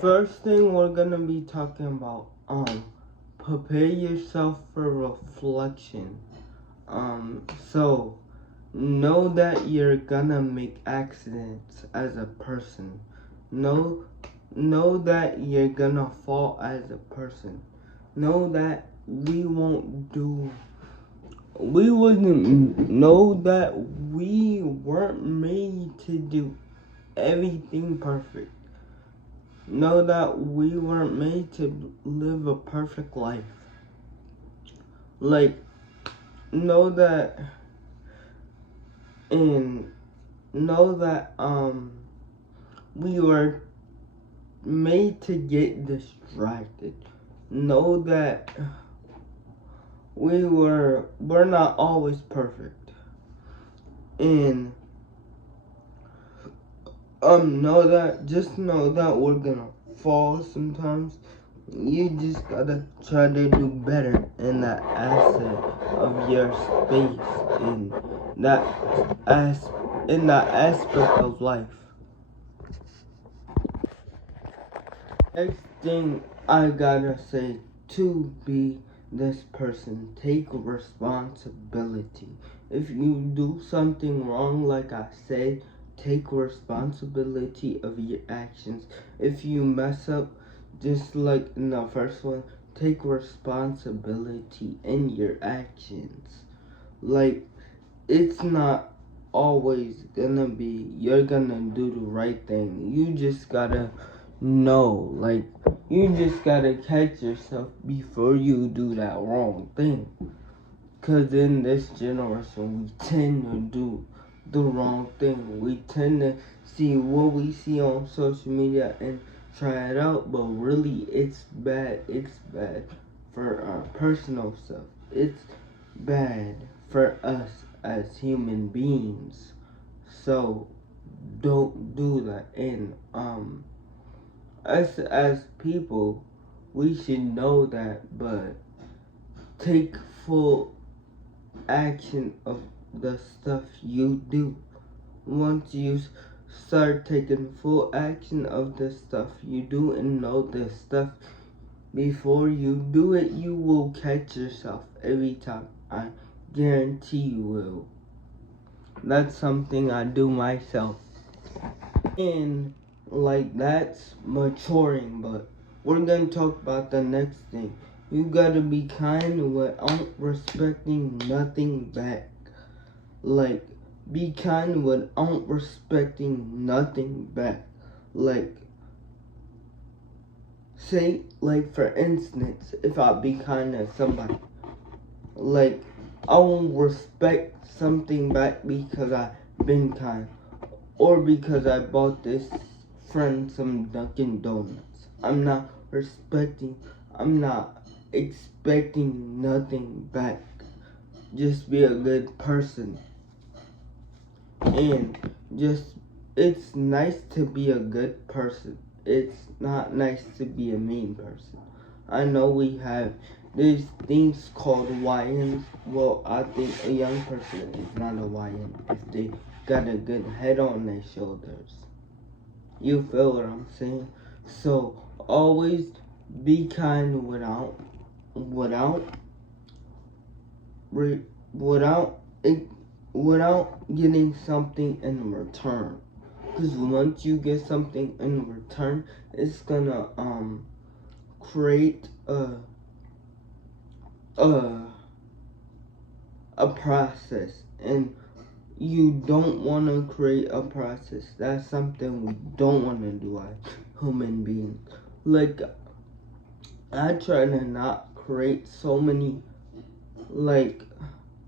First thing we're gonna be talking about, prepare yourself for reflection. So know that you're gonna make accidents as a person. Know know that you're gonna fall as a person. Know that we wouldn't know that we weren't made to do everything perfect. Know that we weren't made to live a perfect life. Like, know that, and know that, we were made to get distracted. Know that we're not always perfect. And, know that we're gonna fall sometimes. You just gotta try to do better in that asset of your space that as in that aspect of life. Next thing I gotta say to be this person, take responsibility. If you do something wrong, like I said, take responsibility of your actions. If you mess up, just like in the first one, take responsibility in your actions. Like, it's not always gonna be you're gonna do the right thing. You just gotta know, like, you just gotta catch yourself before you do that wrong thing. Cause in this generation, we tend to do the wrong thing. We tend to see what we see on social media and try it out, but really it's bad. It's bad for our personal stuff. It's bad for us as human beings. So don't do that. And us as people, we should know that, but take full action of the stuff you do. Once you start taking full action of the stuff you do and know the stuff before you do it, you will catch yourself every time. I guarantee you will. That's something I do myself. And like, that's maturing, but we're gonna talk about the next thing. You gotta be kind without respecting nothing back. Like, be kind without respecting nothing back. Like, say, like, for instance, if I be kind to somebody, like, I won't respect something back because I've been kind, or because I bought this friend some Dunkin' Donuts. I'm not expecting nothing back. Just be a good person. And it's nice to be a good person. It's not nice to be a mean person. I know there's things called YNs. Well, I think a young person is not a YN if they got a good head on their shoulders. You feel what I'm saying? So always be kind without getting something in return. Because once you get something in return, it's gonna create a process, and you don't want to create a process. That's something we don't want to do as human beings. Like, I try to not create so many, like,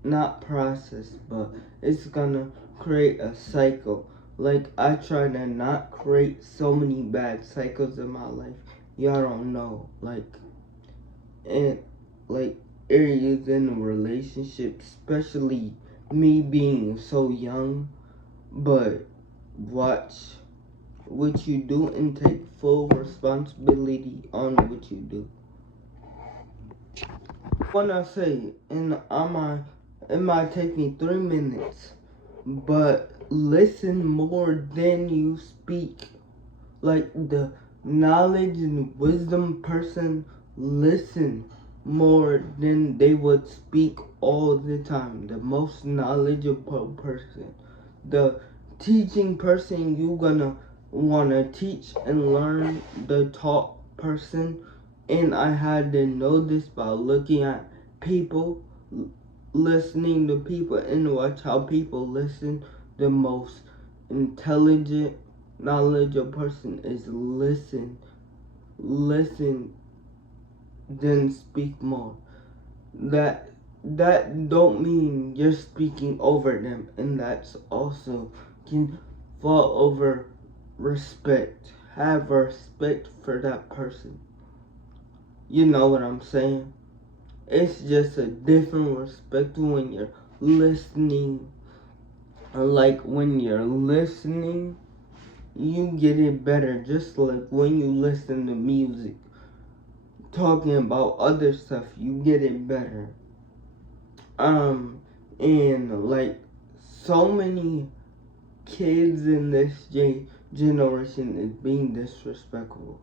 not process, but it's gonna create a cycle. Like, I try to not create so many bad cycles in my life. Y'all don't know, like, and like, areas in a relationship, especially me being so young. But watch what you do and take full responsibility on what you do. When I say, and it might take me 3 minutes, but listen more than you speak. Like, knowledge and wisdom person listen more than they would speak all the time. The most knowledgeable person, the teaching person, you gonna wanna teach and learn the taught person. And I had to know this by looking at people, listening to people, and watch how people listen. The most intelligent, knowledgeable person is listen, then speak more. That don't mean you're speaking over them, and that's also can fall over respect. Have respect for that person. You know what I'm saying? It's just a different respect when you're listening. Like when you're listening, you get it better. Just like when you listen to music, talking about other stuff, you get it better. And like so many kids in this generation is being disrespectful.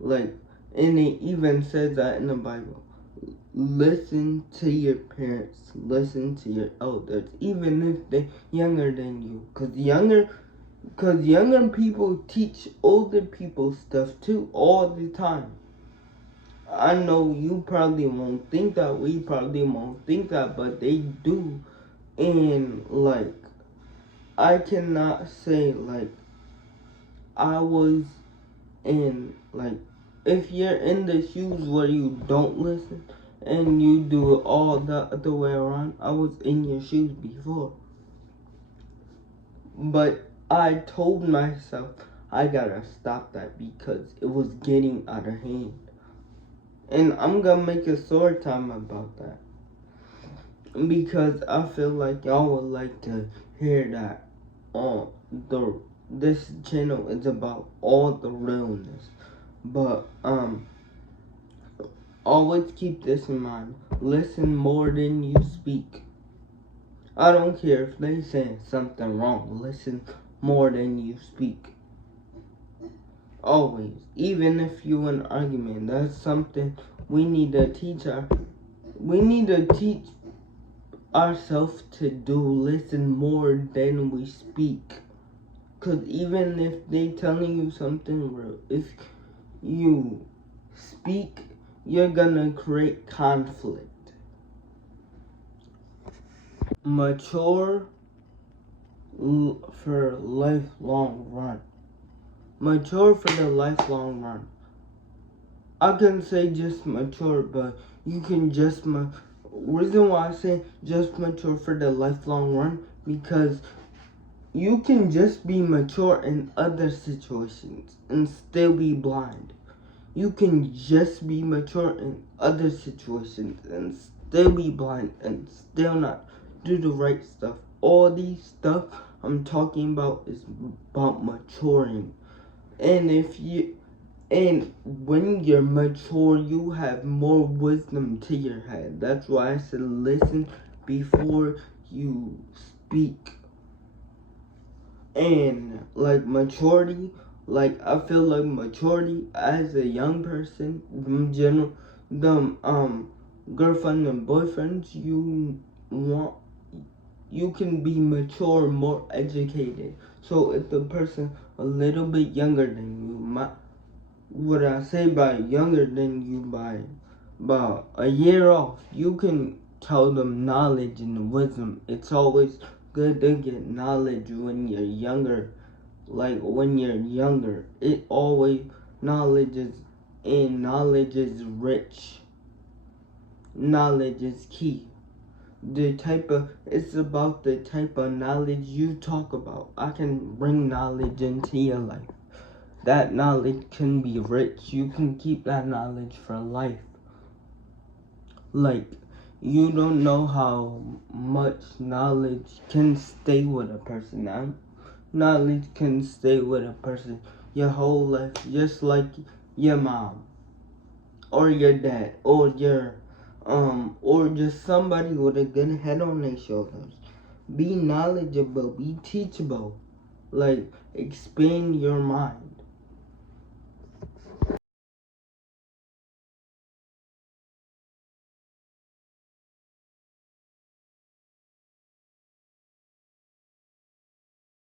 Like, and it even says that in the Bible. Listen to your parents. Listen to your elders, even if they're younger than you. Cause younger people teach older people stuff too all the time. I know you probably won't think that, we probably won't think that, but they do. And like, I cannot say like I was in, like, if you're in the shoes where you don't listen and you do it all the other way around, I was in your shoes before. But I told myself I gotta stop that because it was getting out of hand. And I'm gonna make a story time about that. Because I feel like y'all would like to hear that on this channel is about all the realness. But always keep this in mind. Listen more than you speak. I don't care if they say something wrong. Listen more than you speak. Always. Even if you in an argument, that's something we need to teach ourselves to do. Listen more than we speak. Cause even if they telling you something real, if you speak, you're gonna create conflict. Mature for lifelong run. Mature for the lifelong run. I can say just mature, but you can just reason why I say just mature for the lifelong run, because you can just be mature in other situations and still be blind. You can just be mature in other situations and still be blind and still not do the right stuff. All these stuff I'm talking about is about maturing. And when you're mature, you have more wisdom to your head. That's why I said listen before you speak. And like maturity, like I feel like maturity as a young person, girlfriend and boyfriends you can be mature, more educated. So if the person a little bit younger than you, what I say by younger than you by about a year off, you can tell them knowledge and wisdom. It's always good to get knowledge when you're younger. Like when you're younger, it always knowledge is rich. Knowledge is key. It's about the type of knowledge you talk about. I can bring knowledge into your life. That knowledge can be rich. You can keep that knowledge for life. Like, you don't know how much knowledge can stay with a person. Now, knowledge can stay with a person your whole life, just like your mom, or your dad, or just somebody with a good head on their shoulders. Be knowledgeable, be teachable. Like, expand your mind.